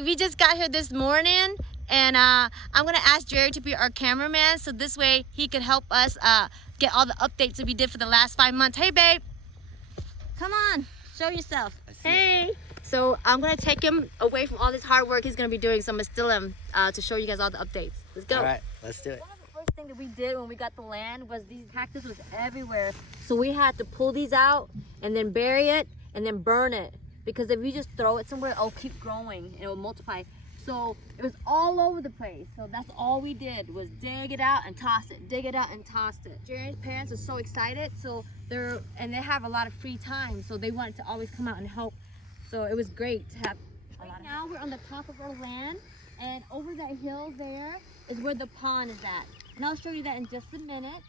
Hey, we just got here this morning, and I'm gonna ask Jerry to be our cameraman, so this way he can help us get all the updates that we did for the last 5 months. Hey, babe, come on, show yourself. Hey. So I'm gonna take him away from all this hard work he's gonna be doing. So I'm gonna still him to show you guys all the updates. Let's go. All right, let's do it. One of the first things that we did when we got the land was these cactus was everywhere. So we had to pull these out and then bury it and then burn it. Because if you just throw it somewhere, it'll keep growing and it'll multiply. So it was all over the place. So that's all we did was dig it out and toss it, dig it out and toss it. Jerry's parents are so excited, so they have a lot of free time, so they wanted to always come out and help. So it was great to have a lot. Right now we're on the top of our land, and over that hill there is where the pond is at. And I'll show you that in just a minute.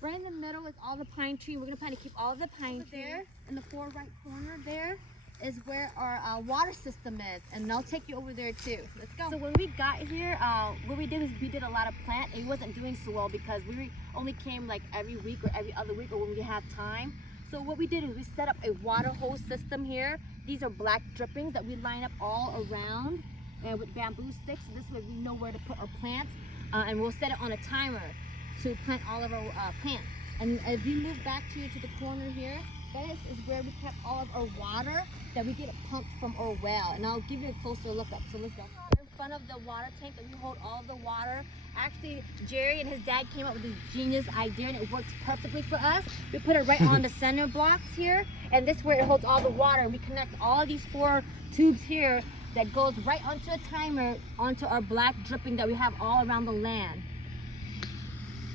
Right in the middle is all the pine tree. We're gonna plan to keep all of the pine trees. There in the far right corner there is where our water system is, and I'll take you over there too. Let's go. So when we got here, what we did was we did a lot of plant. It wasn't doing so well because we only came like every week or every other week or when we have time. So what we did is we set up a water hose system here. These are black drippings that we line up all around and with bamboo sticks. So this way we know where to put our plants, and we'll set it on a timer to plant all of our plants. And if you move back to the corner here, this is where we kept all of our water that we get pumped from our well. And I'll give you a closer look up. So let's go. In front of the water tank that we hold all the water. Actually, Jerry and his dad came up with this genius idea, and it works perfectly for us. We put it right on the center blocks here, and this is where it holds all the water. And we connect all of these 4 tubes here that goes right onto a timer, onto our black dripping that we have all around the land.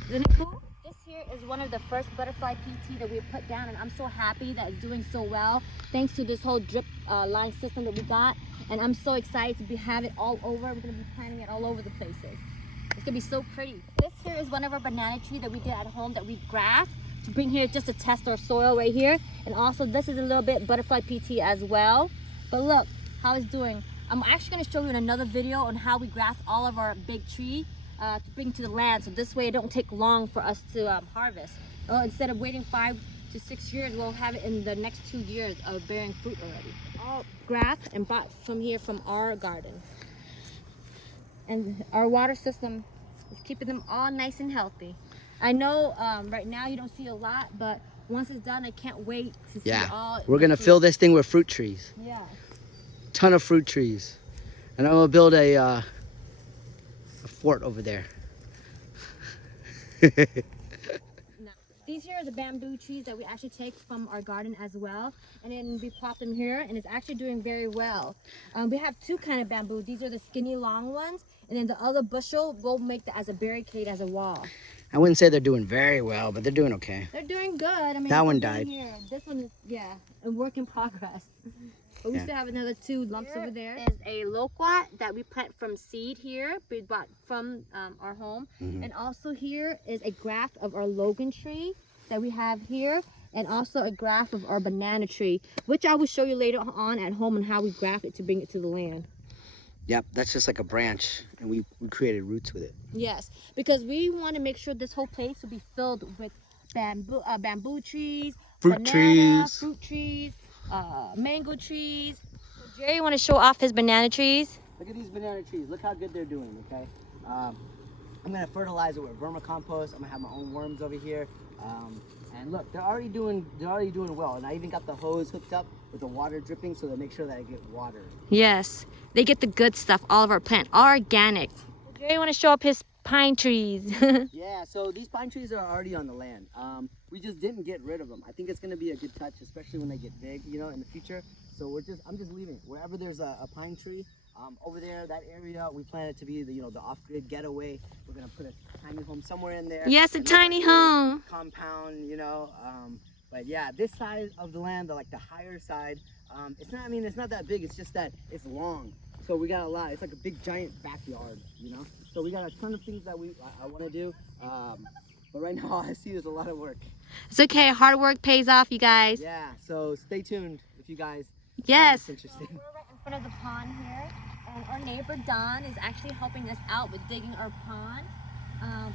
Isn't it cool? This here is one of the first butterfly PT that we put down, and I'm so happy that it's doing so well thanks to this whole drip line system that we got. And I'm so excited to have it all over. We're going to be planting it all over the places. It's going to be so pretty. This here is one of our banana trees that we did at home that we grafted to bring here just to test our soil right here. And also this is a little bit butterfly PT as well. But look how it's doing. I'm actually going to show you in another video on how we graft all of our big tree to bring to the land, so this way it don't take long for us to harvest. Instead of waiting 5 to 6 years, we'll have it in the next 2 years of bearing fruit already. All grafted and bought from here from our garden. And our water system is keeping them all nice and healthy. I know right now you don't see a lot, but once it's done, I can't wait to see all. We're gonna fill this thing with fruit trees. Yeah. Ton of fruit trees, and I'm gonna build a fort over there. These here are the bamboo trees that we actually take from our garden as well, and then we plop them here, and it's actually doing very well. We have 2 kind of bamboo. These are the skinny long ones, and then the other bushel we'll make that as a barricade, as a wall. I wouldn't say they're doing very well, but they're doing okay. They're doing good. I mean, that one died. Here. This one is, yeah, a work in progress. But we still have another 2 lumps over there. Is a loquat that we plant from seed here, we bought from our home. And also here is a graft of our Logan tree that we have here, and also a graft of our banana tree, which I will show you later on at home on how we graft it to bring it to the land. Yep, that's just like a branch, and we created roots with it. Yes, because we want to make sure this whole place will be filled with bamboo trees, fruit trees, mango trees. So Jerry, want to show off his banana trees? Look at these banana trees. Look how good they're doing. Okay, I'm gonna fertilize it with vermicompost. I'm gonna have my own worms over here, and look, they're already doing well. And I even got the hose hooked up with the water dripping, so to make sure that I get water. Yes, they get the good stuff. All of our plants are organic. So Jerry, want to show up his pine trees. Yeah, so these pine trees are already on the land. We just didn't get rid of them. I think it's gonna be a good touch, especially when they get big, you know, in the future. So I'm just leaving it. Wherever there's a pine tree, over there, that area, we plan it to be the off-grid getaway. We're gonna put a tiny home somewhere in there. Yes, a tiny home. Compound, you know. But yeah, this side of the land, the higher side, it's not that big. It's just that it's long. So we got a lot. It's like a big giant backyard, you know. So we got a ton of things that I want to do. But right now, I see there's a lot of work. It's okay. Hard work pays off, you guys. Yeah. So stay tuned if you guys. Yes. Interesting. So we're right in front of the pond here, and our neighbor Don is actually helping us out with digging our pond.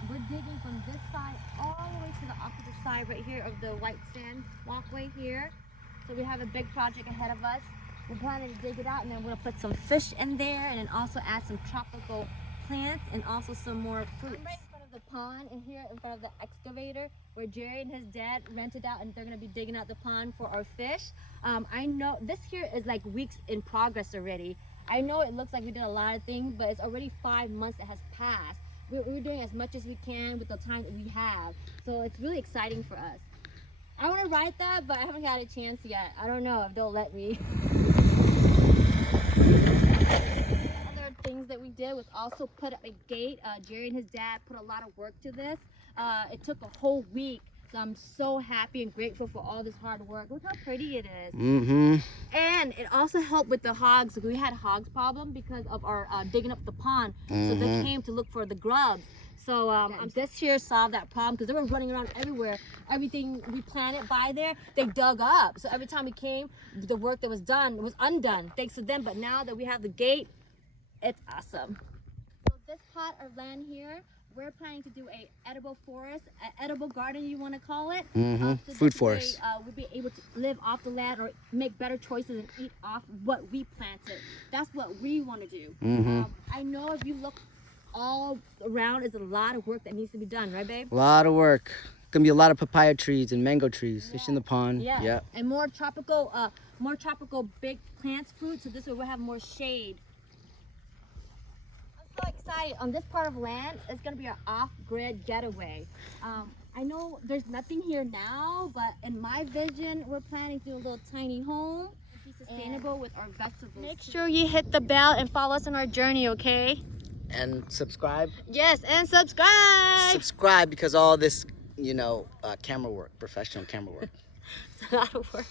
We're digging from this side all the way to the opposite side right here of the white sand walkway here. So we have a big project ahead of us. we're planning to dig it out, and then we're gonna put some fish in there, and then also add some tropical plants and also some more fruits. I'm right in front of the pond, and here in front of the excavator where Jerry and his dad rented out, and they're gonna be digging out the pond for our fish. I know this here is like weeks in progress already. I know it looks like we did a lot of things, but it's already 5 months that has passed. We're doing as much as we can with the time that we have, so it's really exciting for us. I want to ride that, but I haven't got a chance yet. I don't know if they'll let me. Other things that we did was also put up a gate. Jerry and his dad put a lot of work to this. It took a whole week, so I'm so happy and grateful for all this hard work. Look how pretty it is. And it also helped with the hogs. We had hogs problem because of our digging up the pond. So they came to look for the grubs. So this year solved that problem because they were running around everywhere. Everything we planted by there, they dug up. So every time we came, the work that was done was undone, thanks to them. But now that we have the gate, it's awesome. So this plot of land here, we're planning to do a edible forest, an edible garden, you want to call it. So Food this forest. way, we'll be able to live off the land or make better choices and eat off what we planted. That's what we want to do. I know if you look all around, is a lot of work that needs to be done, right, babe? A lot of work. Gonna be a lot of papaya trees and mango trees. Fish in the pond. Yeah. Yep. And more tropical big plants, fruit. So this way we'll have more shade. I'm so excited. On this part of land, it's gonna be our off-grid getaway. I know there's nothing here now, but in my vision, we're planning to do a little tiny home. Be sustainable with our vegetables. Make sure you hit the bell and follow us on our journey, okay? And subscribe. Yes, and subscribe. Subscribe because all this, camera work, professional camera work. It's a lot of work.